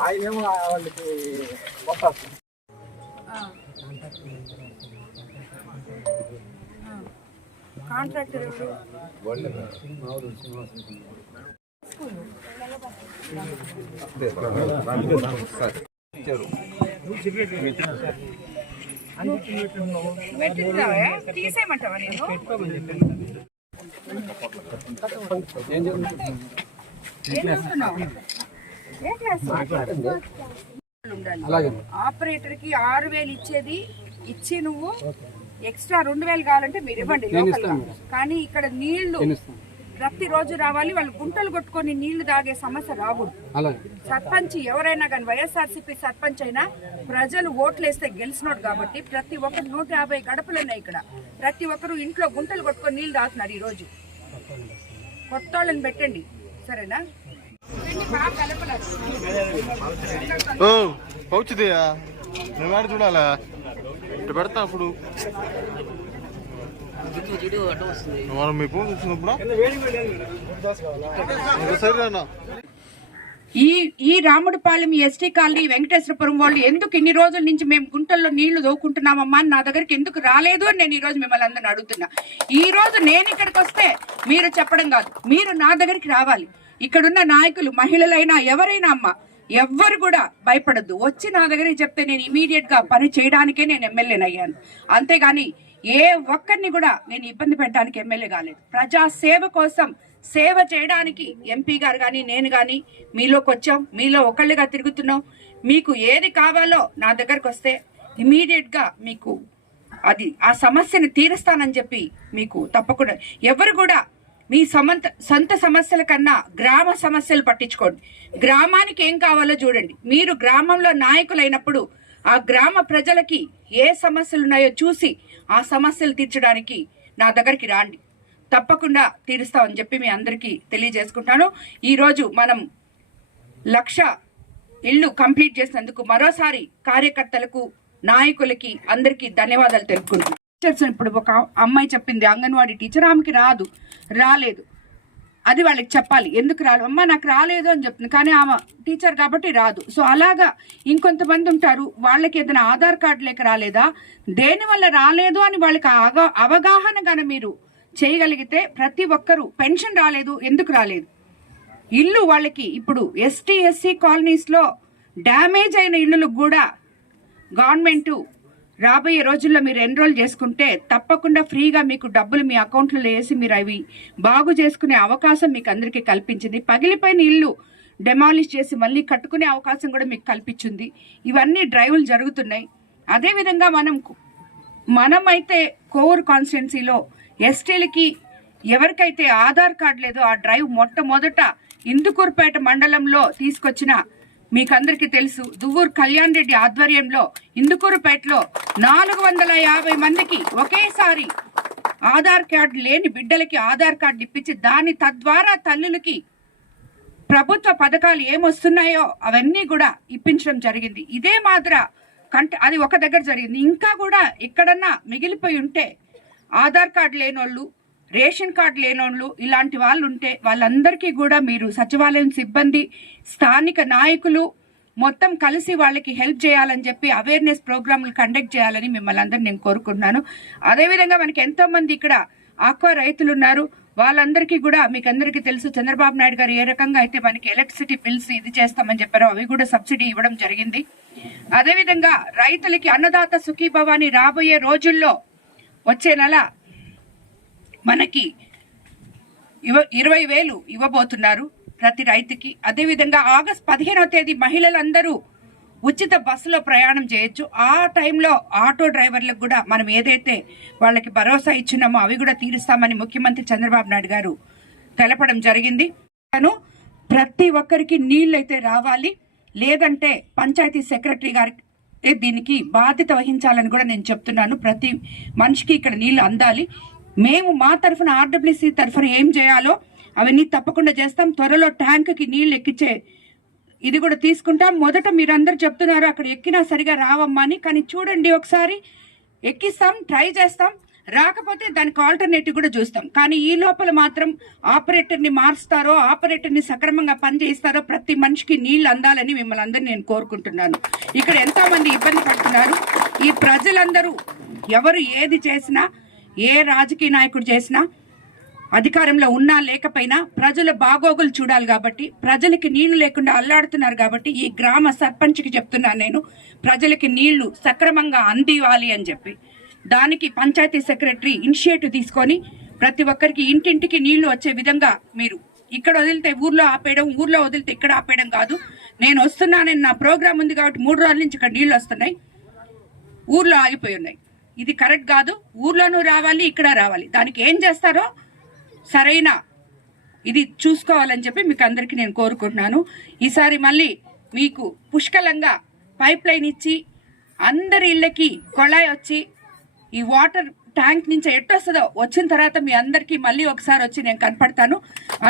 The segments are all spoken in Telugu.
ఆయనేమో వాళ్ళకి కాంట్రాక్టర్ తీసేయమంటావా నేను ఆపరేటర్కి ఆరు వేలు ఇచ్చేది ఇచ్చి నువ్వు ఎక్స్ట్రా రెండు వేలు కావాలంటే మీరు ఇవ్వండి. కానీ ఇక్కడ నీళ్ళు ప్రతిరోజు రావాలి వాళ్ళు గుంటలు కొట్టుకొని నీళ్ళు తాగే సమస్య రాకూడదు. సర్పంచ్ ఎవరైనా కానీ వైఎస్ఆర్సీపీ సర్పంచ్ అయినా ప్రజలు ఓట్లు వేస్తే గెలిచినోడు కాబట్టి ప్రతి ఒక్కరు నూట యాభై గడపలు ఉన్నాయి ఇక్కడ. ప్రతి ఒక్కరు ఇంట్లో గుంటలు కొట్టుకొని నీళ్ళు తాగుతున్నారు ఈ రోజు కొత్త వాళ్ళని పెట్టండి సరేనా పౌచుదియా మేము చూడాలా? ఇటు పెడతా అప్పుడు. మనం మీ ఫోన్ చూసినప్పుడు సరే అన్న. ఈ ఈ రాముడిపాలెం ఎస్టీ కాలనీ వెంకటేశ్వరపురం వాళ్ళు ఎందుకు ఇన్ని రోజుల నుంచి మేము గుంటల్లో నీళ్ళు దోకుంటున్నామమ్మా? నా దగ్గరికి ఎందుకు రాలేదు అని నేను ఈ రోజు మిమ్మల్ని అందరిని అడుగుతున్నా. ఈ రోజు నేను ఇక్కడికి వస్తే మీరు చెప్పడం కాదు. మీరు నా దగ్గరికి రావాలి. ఇక్కడున్న నాయకులు మహిళలైనా ఎవరైనా అమ్మా ఎవ్వరు కూడా భయపడద్దు. వచ్చి నా దగ్గరికి చెప్తే నేను ఇమీడియట్గా పని చేయడానికే నేను ఎమ్మెల్యేని అయ్యాను అంతేగాని ఏ ఒక్కరిని కూడా నేను ఇబ్బంది పెట్టడానికి ఎమ్మెల్యే కాలేదు. ప్రజా సేవ కోసం సేవ చేయడానికి ఎంపీ గారు కానీ నేను కానీ మీలోకి వచ్చాం. మీలో ఒకళ్ళుగా తిరుగుతున్నాం. మీకు ఏది కావాలో నా దగ్గరకు వస్తే ఇమీడియట్గా మీకు అది ఆ సమస్యను తీరుస్తానని చెప్పి మీకు తప్పకుండా ఎవరు కూడా మీ సమంత సొంత సమస్యల కన్నా గ్రామ సమస్యలు పట్టించుకోండి. గ్రామానికి ఏం కావాలో చూడండి. మీరు గ్రామంలో నాయకులైనప్పుడు ఆ గ్రామ ప్రజలకి ఏ సమస్యలు ఉన్నాయో చూసి ఆ సమస్యలు తీర్చడానికి నా దగ్గరికి రాండి. తప్పకుండా తీరుస్తామని చెప్పి మీ అందరికీ తెలియజేసుకుంటాను. ఈరోజు మనం లక్ష ఇల్లు కంప్లీట్ చేసినందుకు మరోసారి కార్యకర్తలకు నాయకులకి అందరికీ ధన్యవాదాలు తెలుపుకుంటున్నాను. టీచర్స్ ఇప్పుడు ఒక అమ్మాయి చెప్పింది అంగన్వాడీ టీచర్ ఆమెకి రాదు రాలేదు. అది వాళ్ళకి చెప్పాలి. ఎందుకు రాలేదు అమ్మ నాకు రాలేదు అని చెప్తుంది. కానీ ఆమె టీచర్ కాబట్టి రాదు. సో అలాగా ఇంకొంతమంది ఉంటారు. వాళ్ళకి ఏదైనా ఆధార్ కార్డు లేక రాలేదా? దేనివల్ల రాలేదు అని వాళ్ళకి ఆగా- అవగాహన కానీ మీరు చేయగలిగితే ప్రతి ఒక్కరూ పెన్షన్ రాలేదు ఎందుకు రాలేదు? ఇల్లు వాళ్ళకి ఇప్పుడు ఎస్టీ ఎస్సీ కాలనీస్లో డ్యామేజ్ అయిన ఇళ్ళకు కూడా గవర్నమెంటు రాబోయే రోజుల్లో మీరు ఎన్రోల్ చేసుకుంటే తప్పకుండా ఫ్రీగా మీకు డబ్బులు మీ అకౌంట్లో వేసి మీరు అవి బాగు చేసుకునే అవకాశం మీకు అందరికీ కల్పించింది. పగిలిపోయిన ఇల్లు డెమాలిష్ చేసి మళ్ళీ కట్టుకునే అవకాశం కూడా మీకు కల్పించింది. ఇవన్నీ డ్రైవ్లు జరుగుతున్నాయి. అదేవిధంగా మనం మనమైతే కోవర్ కాన్స్టిట్యున్సీలో ఎస్టీలకి ఎవరికైతే ఆధార్ కార్డు లేదో ఆ డ్రైవ్ మొట్టమొదట ఇందుకూరుపేట మండలంలో తీసుకొచ్చిన మీకందరికీ తెలుసు దువ్వూరు కళ్యాణ్ రెడ్డి ఆధ్వర్యంలో ఇందుకూరుపేటలో నాలుగు వందల యాభై మందికి ఒకేసారి ఆధార్ కార్డు లేని బిడ్డలకి ఆధార్ కార్డు ఇప్పించి దాని తద్వారా తల్లులకి ప్రభుత్వ పథకాలు ఏమొస్తున్నాయో అవన్నీ కూడా ఇప్పించడం జరిగింది. ఇదే మాదిర కంటే అది ఒక దగ్గర జరిగింది. ఇంకా కూడా ఎక్కడన్నా మిగిలిపోయి ఉంటే ఆధార్ కార్డు లేనోళ్ళు రేషన్ కార్డు లేనోళ్ళు ఇలాంటి వాళ్ళు ఉంటే వాళ్ళందరికీ కూడా మీరు సచివాలయం సిబ్బంది స్థానిక నాయకులు మొత్తం కలిసి వాళ్ళకి హెల్ప్ చేయాలని చెప్పి అవేర్నెస్ ప్రోగ్రాంలు కండక్ట్ చేయాలని మిమ్మల్ని అందరినీ నేను కోరుకుంటున్నాను. అదేవిధంగా మనకి ఎంతో మంది ఇక్కడ ఆక్వా రైతులు ఉన్నారు వాళ్ళందరికీ కూడా మీకు అందరికీ తెలుసు చంద్రబాబు నాయుడు గారు ఏ రకంగా అయితే మనకి ఎలక్ట్రిసిటీ బిల్స్ ఇది చేస్తామని చెప్పారో అవి కూడా సబ్సిడీ ఇవ్వడం జరిగింది. అదేవిధంగా రైతులకి అన్నదాత సుఖీభవాని రాబోయే రోజుల్లో వచ్చే నెల మనకి ఇవ ఇరవై వేలు ఇవ్వబోతున్నారు ప్రతి రైతుకి. అదేవిధంగా ఆగస్ట్ పదిహేనవ తేదీ మహిళలందరూ ఉచిత బస్సులో ప్రయాణం చేయొచ్చు. ఆ టైంలో ఆటో డ్రైవర్లకు కూడా మనం ఏదైతే వాళ్ళకి భరోసా ఇచ్చినామో అవి కూడా తీరుస్తామని ముఖ్యమంత్రి చంద్రబాబు నాయుడు గారు తెలపడం జరిగింది. తను ప్రతి ఒక్కరికి నీళ్ళు అయితే రావాలి. లేదంటే పంచాయతీ సెక్రటరీ గారికి దీనికి బాధ్యత వహించాలని కూడా నేను చెప్తున్నాను. ప్రతి మనిషికి ఇక్కడ నీళ్ళు అందాలి. మేము మా తరఫున ఆర్డబ్ల్యూసీ తరఫున ఏం చేయాలో అవన్నీ తప్పకుండా చేస్తాం. త్వరలో ట్యాంకుకి నీళ్ళు ఎక్కించే ఇది కూడా తీసుకుంటాం. మొదట మీరందరూ చెప్తున్నారు అక్కడ ఎక్కినా సరిగా రావమ్మా అని. కానీ చూడండి ఒకసారి ఎక్కిస్తాం ట్రై చేస్తాం. రాకపోతే దానికి ఆల్టర్నేటివ్ కూడా చూస్తాం. కానీ ఈ లోపల మాత్రం ఆపరేటర్ని మారుస్తారో ఆపరేటర్ని సక్రమంగా పనిచేయిస్తారో ప్రతి మనిషికి నీళ్ళు అందాలని మిమ్మల్ని అందరినీ నేను కోరుకుంటున్నాను. ఇక్కడ ఎంతోమంది ఇబ్బంది పడుతున్నారు. ఈ ప్రజలందరూ ఎవరు ఏది చేసినా ఏ రాజకీయ నాయకుడు చేసినా అధికారంలో ఉన్నా లేకపోయినా ప్రజల బాగోగులు చూడాలి కాబట్టి ప్రజలకి నీళ్ళు లేకుండా అల్లాడుతున్నారు కాబట్టి ఈ గ్రామ సర్పంచ్కి చెప్తున్నాను నేను ప్రజలకి నీళ్ళు సక్రమంగా అందివ్వాలి అని చెప్పి. దానికి పంచాయతీ సెక్రటరీ ఇనిషియేటివ్ తీసుకొని ప్రతి ఒక్కరికి ఇంటింటికి నీళ్ళు వచ్చే విధంగా మీరు ఇక్కడ వదిలితే ఊర్లో ఆపేయడం ఊర్లో వదిలితే ఇక్కడ ఆపేయడం కాదు. నేను వస్తున్నానని నా ప్రోగ్రామ్ ఉంది కాబట్టి మూడు రోజుల నుంచి ఇక్కడ నీళ్ళు వస్తున్నాయి. ఊర్లో ఆగిపోయి ఉన్నాయి. ఇది కరెక్ట్ కాదు. ఊర్లోనూ రావాలి ఇక్కడ రావాలి. దానికి ఏం చేస్తారో సరైన ఇది చూసుకోవాలని చెప్పి మీకు అందరికీ నేను కోరుకుంటున్నాను. ఈసారి మళ్ళీ మీకు పుష్కలంగా పైప్ లైన్ ఇచ్చి అందరి ఇళ్ళకి కొళాయి వచ్చి ఈ వాటర్ ట్యాంక్ నుంచి ఎట్టొస్తుందో వచ్చిన తర్వాత మీ అందరికీ మళ్ళీ ఒకసారి వచ్చి నేను కనపడతాను.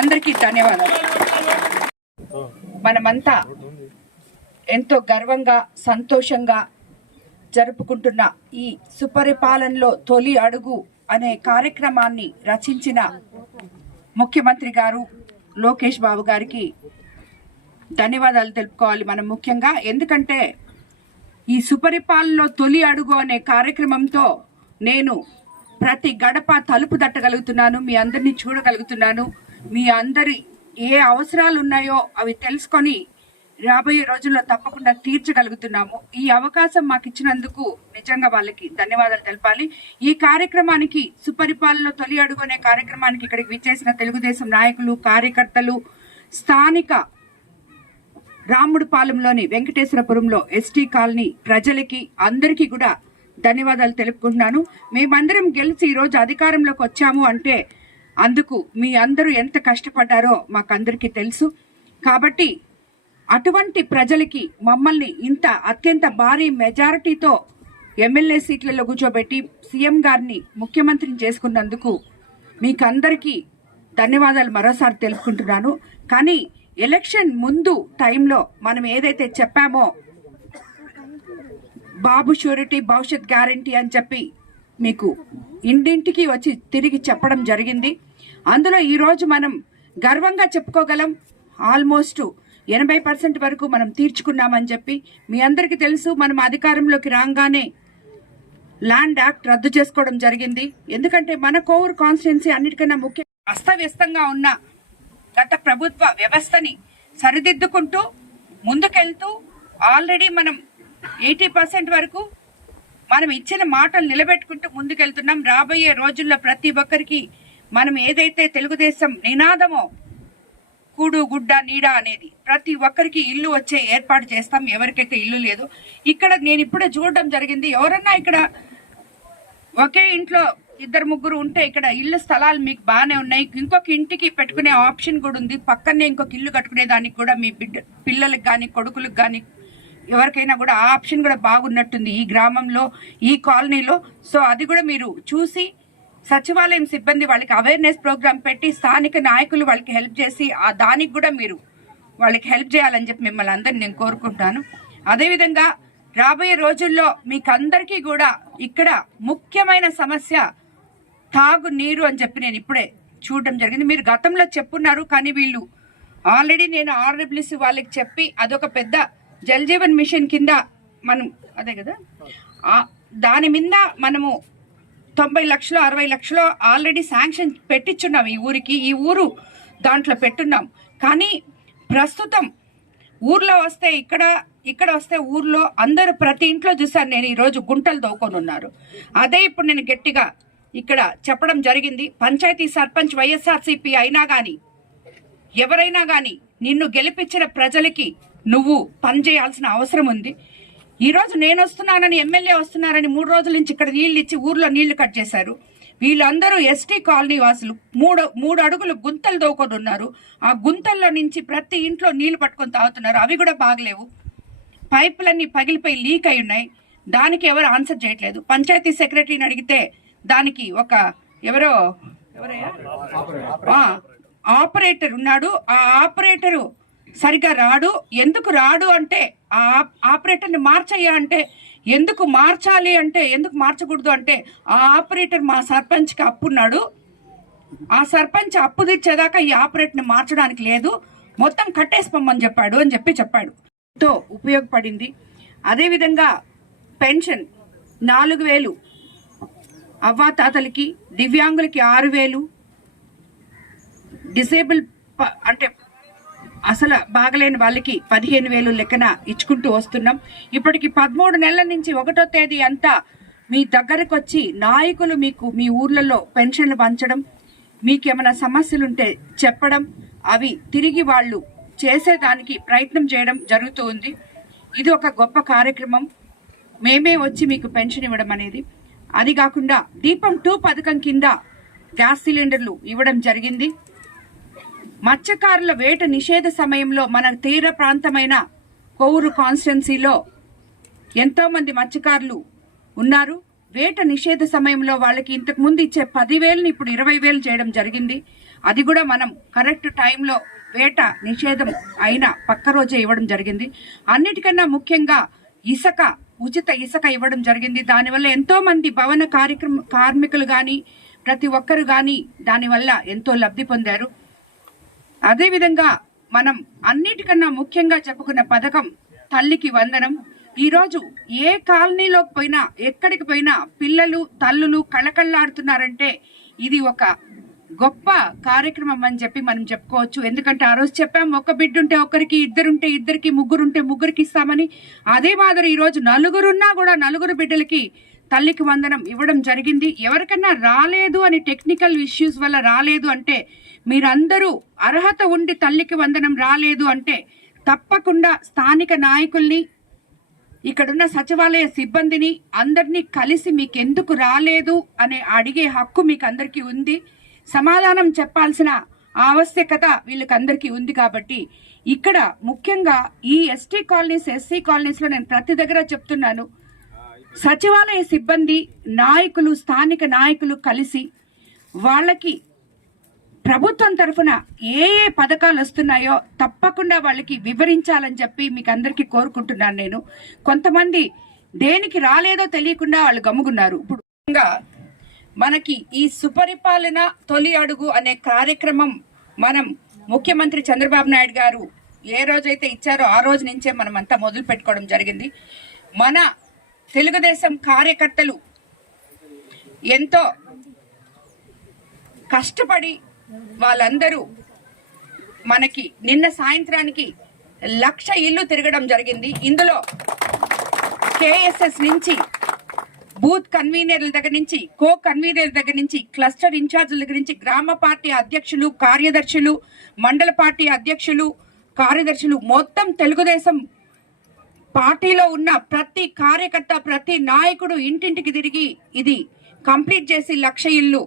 అందరికీ ధన్యవాదాలు. మనమంతా ఎంతో గర్వంగా సంతోషంగా జరుపుకుంటున్న ఈ సుపరిపాలనలో తొలి అడుగు అనే కార్యక్రమాన్ని రచించిన ముఖ్యమంత్రి గారు లోకేష్ బాబు గారికి ధన్యవాదాలు తెలుపుకోవాలి మనం ముఖ్యంగా. ఎందుకంటే ఈ సుపరిపాలనలో తొలి అడుగు అనే కార్యక్రమంతో నేను ప్రతి గడప తలుపు తట్టగలుగుతున్నాను మీ అందరినీ చూడగలుగుతున్నాను. మీ అందరి ఏ అవసరాలు ఉన్నాయో అవి తెలుసుకొని రాబోయే రోజుల్లో తప్పకుండా తీర్చగలుగుతున్నాము. ఈ అవకాశం మాకు ఇచ్చినందుకు నిజంగా వాళ్ళకి ధన్యవాదాలు తెలపాలి. ఈ కార్యక్రమానికి సుపరిపాలనలో తొలి అడుగు అనే కార్యక్రమానికి ఇక్కడికి విచ్చేసిన తెలుగుదేశం నాయకులు కార్యకర్తలు స్థానిక రాముడుపాలెంలోని వెంకటేశ్వరపురంలో ఎస్టీ కాలనీ ప్రజలకి అందరికీ కూడా ధన్యవాదాలు తెలుపుకుంటున్నాను. మేమందరం గెలిచి ఈరోజు అధికారంలోకి వచ్చాము అంటే అందుకు మీ అందరూ ఎంత కష్టపడ్డారో మాకందరికీ తెలుసు. కాబట్టి అటువంటి ప్రజలకి మమ్మల్ని ఇంత అత్యంత భారీ మెజారిటీతో ఎమ్మెల్యే సీట్లలో కూర్చోబెట్టి సీఎం గారిని ముఖ్యమంత్రిని చేసుకున్నందుకు మీకందరికీ ధన్యవాదాలు మరోసారి తెలుపుకుంటున్నాను. కానీ ఎలక్షన్ ముందు టైంలో మనం ఏదైతే చెప్పామో బాబు షూరిటీ భవిష్యత్ గ్యారంటీ అని చెప్పి మీకు ఇంటింటికి వచ్చి తిరిగి చెప్పడం జరిగింది. అందులో ఈరోజు మనం గర్వంగా చెప్పుకోగలం. ఆల్మోస్ట్ ఎనభై పర్సెంట్ వరకు మనం తీర్చుకున్నామని చెప్పి మీ అందరికీ తెలుసు మనం అధికారంలోకి రాగానే ల్యాండ్ యాక్ట్ రద్దు చేసుకోవడం జరిగింది. ఎందుకంటే మన కోవూరు కాన్స్టిట్యున్సీ అన్నిటికన్నా ముఖ్య అస్తవ్యస్తంగా ఉన్న గత ప్రభుత్వ వ్యవస్థని సరిదిద్దుకుంటూ ముందుకెళ్తూ ఆల్రెడీ మనం ఎయిటీ పర్సెంట్ వరకు మనం ఇచ్చిన మాటలు నిలబెట్టుకుంటూ ముందుకెళ్తున్నాం. రాబోయే రోజుల్లో ప్రతి ఒక్కరికి మనం ఏదైతే తెలుగుదేశం నినాదమో కూడు గుడ్డ నీడ అనేది ప్రతి ఒక్కరికి ఇల్లు వచ్చే ఏర్పాటు చేస్తాం. ఎవరికైతే ఇల్లు లేదు. ఇక్కడ నేను ఇప్పుడే చూడడం జరిగింది. ఎవరన్నా ఇక్కడ ఒకే ఇంట్లో ఇద్దరు ముగ్గురు ఉంటే ఇక్కడ ఇల్లు స్థలాలు మీకు బాగానే ఉన్నాయి. ఇంకొక ఇంటికి పెట్టుకునే ఆప్షన్ కూడా ఉంది. పక్కనే ఇంకొక ఇల్లు కట్టుకునే దానికి కూడా మీ బిడ్డ పిల్లలకు కానీ కొడుకులకు కానీ ఎవరికైనా కూడా ఆ ఆప్షన్ కూడా బాగున్నట్టుంది ఈ గ్రామంలో ఈ కాలనీలో. సో అది కూడా మీరు చూసి సచివాలయం సిబ్బంది వాళ్ళకి అవేర్నెస్ ప్రోగ్రామ్ పెట్టి స్థానిక నాయకులు వాళ్ళకి హెల్ప్ చేసి ఆ దానికి కూడా మీరు వాళ్ళకి హెల్ప్ చేయాలని చెప్పి మిమ్మల్ని అందరిని నేను కోరుకుంటాను. అదేవిధంగా రాబోయే రోజుల్లో మీకు అందరికీ కూడా ఇక్కడ ముఖ్యమైన సమస్య తాగు నీరు అని చెప్పి నేను ఇప్పుడే చూడడం జరిగింది. మీరు గతంలో చెప్పున్నారు కానీ వీళ్ళు ఆల్రెడీ నేను ఆర్డబ్ల్యూసి వాళ్ళకి చెప్పి అదొక పెద్ద జల్ జీవన్ మిషన్ కింద మనం అదే కదా? దాని మీద మనము తొంభై లక్షలు అరవై లక్షలు ఆల్రెడీ శాంక్షన్ పెట్టించున్నాం ఈ ఊరికి ఈ ఊరు దాంట్లో పెట్టున్నాం. కానీ ప్రస్తుతం ఊర్లో వస్తే ఇక్కడ ఇక్కడ వస్తే ఊర్లో అందరూ ప్రతి ఇంట్లో చూసాను నేను ఈరోజు గుంటలు దోకొని ఉన్నారు. అదే ఇప్పుడు నేను గట్టిగా ఇక్కడ చెప్పడం జరిగింది. పంచాయతీ సర్పంచ్ వైఎస్ఆర్సీపీ అయినా కానీ ఎవరైనా కానీ నిన్ను గెలిపించిన ప్రజలకి నువ్వు పనిచేయాల్సిన అవసరం ఉంది. ఈ రోజు నేను వస్తున్నానని ఎమ్మెల్యే వస్తున్నారని మూడు రోజుల నుంచి ఇక్కడ నీళ్ళు ఇచ్చి ఊర్లో నీళ్ళు కట్ చేశారు. వీళ్ళందరూ ఎస్టీ కాలనీ వాసులు. మూడు మూడు అడుగులు గుంతలు దోకొని ఉన్నారు. ఆ గుంతల్లో నుంచి ప్రతి ఇంట్లో నీళ్ళు పట్టుకొని తాగుతున్నారు. అవి కూడా బాగలేవు. పైపులన్నీ పగిలిపోయి లీక్ అయి ఉన్నాయి. దానికి ఎవరు ఆన్సర్ చేయట్లేదు. పంచాయతీ సెక్రటరీని అడిగితే దానికి ఒక ఎవరో ఎవరయ్యా? ఆపరేటర్ ఉన్నాడు. ఆ ఆపరేటరు సరిగా రాడు. ఎందుకు రాడు అంటే ఆ ఆప్- ఆపరేటర్ని మార్చయ్యా అంటే ఎందుకు మార్చాలి అంటే ఎందుకు మార్చకూడదు అంటే ఆ ఆపరేటర్ మా సర్పంచ్కి అప్పున్నాడు ఆ సర్పంచ్ అప్పు తెచ్చేదాకా ఈ ఆపరేటర్ని మార్చడానికి లేదు. మొత్తం కట్టేసిపోమని చెప్పాడు అని చెప్పి చెప్పాడు. తో ఉపయోగపడింది. అదేవిధంగా పెన్షన్ నాలుగు వేలు అవ్వాతాతలకి దివ్యాంగులకి ఆరు వేలు డిసేబుల్ ప- అంటే అసలు బాగలేని వాళ్ళకి పదిహేను వేలు లెక్కన ఇచ్చుకుంటూ వస్తున్నాం. ఇప్పటికి పదమూడు నెలల నుంచి ఒకటో తేదీ అంతా మీ దగ్గరకు వచ్చి నాయకులు మీకు మీ ఊర్లలో పెన్షన్లు పంచడం మీకు ఏమైనా సమస్యలుంటే చెప్పడం అవి తిరిగి వాళ్ళు చేసేదానికి ప్రయత్నం చేయడం జరుగుతూ ఉంది. ఇది ఒక గొప్ప కార్యక్రమం. మేమే వచ్చి మీకు పెన్షన్ ఇవ్వడం అనేది. అది కాకుండా దీపం టూ పథకం కింద గ్యాస్ సిలిండర్లు ఇవ్వడం జరిగింది. మత్స్యకారుల వేట నిషేధ సమయంలో మన తీర ప్రాంతమైన కొవ్వూరు కాన్స్టిట్యున్సీలో ఎంతోమంది మత్స్యకారులు ఉన్నారు. వేట నిషేధ సమయంలో వాళ్ళకి ఇంతకు ముందు ఇచ్చే పదివేలని ఇప్పుడు ఇరవై వేలు చేయడం జరిగింది. అది కూడా మనం కరెక్ట్ టైంలో వేట నిషేధం అయిన పక్క రోజే ఇవ్వడం జరిగింది. అన్నిటికన్నా ముఖ్యంగా ఇసుక ఉచిత ఇసుక ఇవ్వడం జరిగింది. దానివల్ల ఎంతో మంది భవన కార్యక్రమ కార్మికులు కానీ ప్రతి ఒక్కరు కానీ దానివల్ల ఎంతో లబ్ధి పొందారు. అదేవిధంగా మనం అన్నిటికన్నా ముఖ్యంగా చెప్పుకున్న పథకం తల్లికి వందనం. ఈరోజు ఏ కాలనీలోకి పోయినా ఎక్కడికి పోయినా పిల్లలు తల్లులు కళకళ్ళాడుతున్నారంటే ఇది ఒక గొప్ప కార్యక్రమం అని చెప్పి మనం చెప్పుకోవచ్చు. ఎందుకంటే ఆ రోజు చెప్పాం ఒక బిడ్డ ఉంటే ఒకరికి ఇద్దరుంటే ఇద్దరికి ముగ్గురుంటే ముగ్గురికి ఇస్తామని. అదే మాదిరి ఈరోజు నలుగురున్నా కూడా నలుగురు బిడ్డలకి తల్లికి వందనం ఇవ్వడం జరిగింది. ఎవరికన్నా రాలేదు అని టెక్నికల్ ఇష్యూస్ వల్ల రాలేదు అంటే మీరందరూ అర్హత ఉండి తల్లికి వందనం రాలేదు అంటే తప్పకుండా స్థానిక నాయకుల్ని ఇక్కడున్న సచివాలయ సిబ్బందిని అందరినీ కలిసి మీకు ఎందుకు రాలేదు అనే అడిగే హక్కు మీకు అందరికీ ఉంది. సమాధానం చెప్పాల్సిన ఆవశ్యకత వీళ్ళకందరికీ ఉంది కాబట్టి ఇక్కడ ముఖ్యంగా ఈ ఎస్టీ కాలనీస్ ఎస్సీ కాలనీస్లో నేను ప్రతి దగ్గర చెప్తున్నాను. సచివాలయ సిబ్బంది నాయకులు స్థానిక నాయకులు కలిసి వాళ్ళకి ప్రభుత్వం తరఫున ఏ ఏ పథకాలు వస్తున్నాయో తప్పకుండా వాళ్ళకి వివరించాలని చెప్పి మీకు అందరికీ కోరుకుంటున్నాను నేను. కొంతమంది దేనికి రాలేదో తెలియకుండా వాళ్ళు గమ్ముకున్నారు ఇప్పుడు మనకి ఈ సుపరిపాలన తొలి అడుగు అనే కార్యక్రమం మనం ముఖ్యమంత్రి చంద్రబాబు నాయుడు గారు ఏ రోజైతే ఇచ్చారో ఆ రోజు నుంచే మనం అంతా మొదలు పెట్టుకోవడం జరిగింది. మన తెలుగుదేశం కార్యకర్తలు ఎంతో కష్టపడి వాళ్ళందరూ మనకి నిన్న సాయంత్రానికి లక్ష ఇల్లు తిరగడం జరిగింది. ఇందులో కేఎస్ఎస్ నుంచి బూత్ కన్వీనర్ల దగ్గర నుంచి కో కన్వీనర్ల దగ్గర నుంచి క్లస్టర్ ఇన్ఛార్జీల దగ్గర నుంచి గ్రామ పార్టీ అధ్యక్షులు కార్యదర్శులు మండల పార్టీ అధ్యక్షులు కార్యదర్శులు మొత్తం తెలుగుదేశం పార్టీలో ఉన్న ప్రతి కార్యకర్త ప్రతి నాయకుడు ఇంటింటికి తిరిగి ఇది కంప్లీట్ చేసి లక్ష ఇల్లు.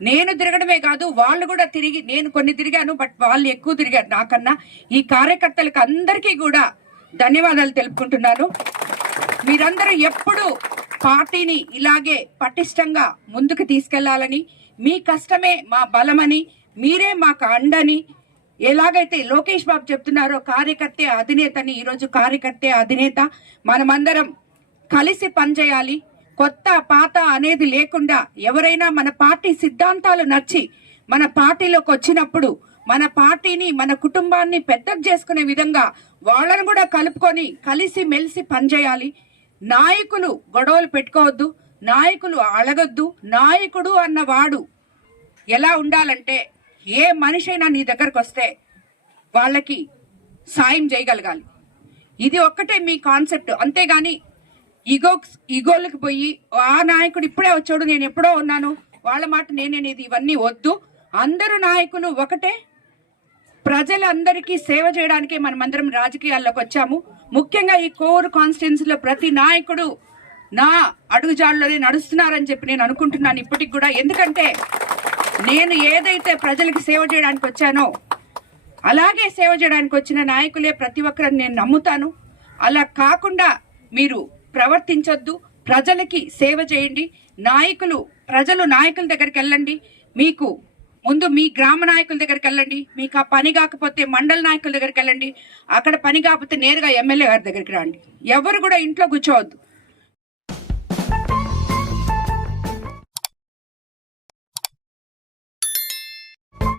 నేను తిరగడమే కాదు వాళ్ళు కూడా తిరిగి నేను కొన్ని తిరిగాను బట్ వాళ్ళు ఎక్కువ తిరిగారు నాకన్నా. ఈ కార్యకర్తలకు అందరికీ కూడా ధన్యవాదాలు తెలుపుకుంటున్నాను. మీరందరూ ఎప్పుడు పార్టీని ఇలాగే పటిష్టంగా ముందుకు తీసుకెళ్ళాలని మీ కష్టమే మా బలమని మీరే మాకు అండని ఎలాగైతే లోకేష్ బాబు చెప్తున్నారో కార్యకర్త అధినేతని ఈరోజు కార్యకర్త అధినేత మనమందరం కలిసి పనిచేయాలి. కొత్త పాత అనేది లేకుండా ఎవరైనా మన పార్టీ సిద్ధాంతాలు నచ్చి మన పార్టీలోకి వచ్చినప్పుడు మన పార్టీని మన కుటుంబాన్ని పెద్దకు చేసుకునే విధంగా వాళ్ళను కూడా కలుపుకొని కలిసి మెలిసి పనిచేయాలి. నాయకులు గొడవలు పెట్టుకోవద్దు నాయకులు అడగొద్దు నాయకుడు అన్నవాడు ఎలా ఉండాలంటే ఏ మనిషి అయినా నీ దగ్గరకు వస్తే వాళ్ళకి సాయం చేయగలగాలి. ఇది ఒక్కటే మీ కాన్సెప్ట్. అంతేగాని ఈగో ఈగోలకు పోయి ఆ నాయకుడు ఇప్పుడే వచ్చాడు నేను ఎప్పుడో ఉన్నాను వాళ్ళ మాట నేనేది ఇవన్నీ వద్దు. అందరు నాయకులు ఒకటే. ప్రజలందరికీ సేవ చేయడానికే మనమందరం రాజకీయాల్లోకి వచ్చాము. ముఖ్యంగా ఈ కోర్ కాన్స్టిట్యున్సీలో ప్రతి నాయకుడు నా అడుగుజాడలోనే నడుస్తున్నారని చెప్పి నేను అనుకుంటున్నాను ఇప్పటికి కూడా. ఎందుకంటే నేను ఏదైతే ప్రజలకు సేవ చేయడానికి వచ్చానో అలాగే సేవ చేయడానికి వచ్చిన నాయకులే ప్రతి ఒక్కరిని నేను నమ్ముతాను. అలా కాకుండా మీరు ప్రవర్తించొద్దు ప్రజలకి సేవ చేయండి నాయకులు ప్రజలు నాయకుల దగ్గరికి వెళ్ళండి మీకు ముందు మీ గ్రామ నాయకుల దగ్గరికి వెళ్ళండి మీకు ఆ పని కాకపోతే మండల నాయకుల దగ్గరికి వెళ్ళండి అక్కడ పని కాకపోతే నేరుగా ఎమ్మెల్యే గారి దగ్గరికి రండి. ఎవరు కూడా ఇంట్లో కూర్చోవద్దు.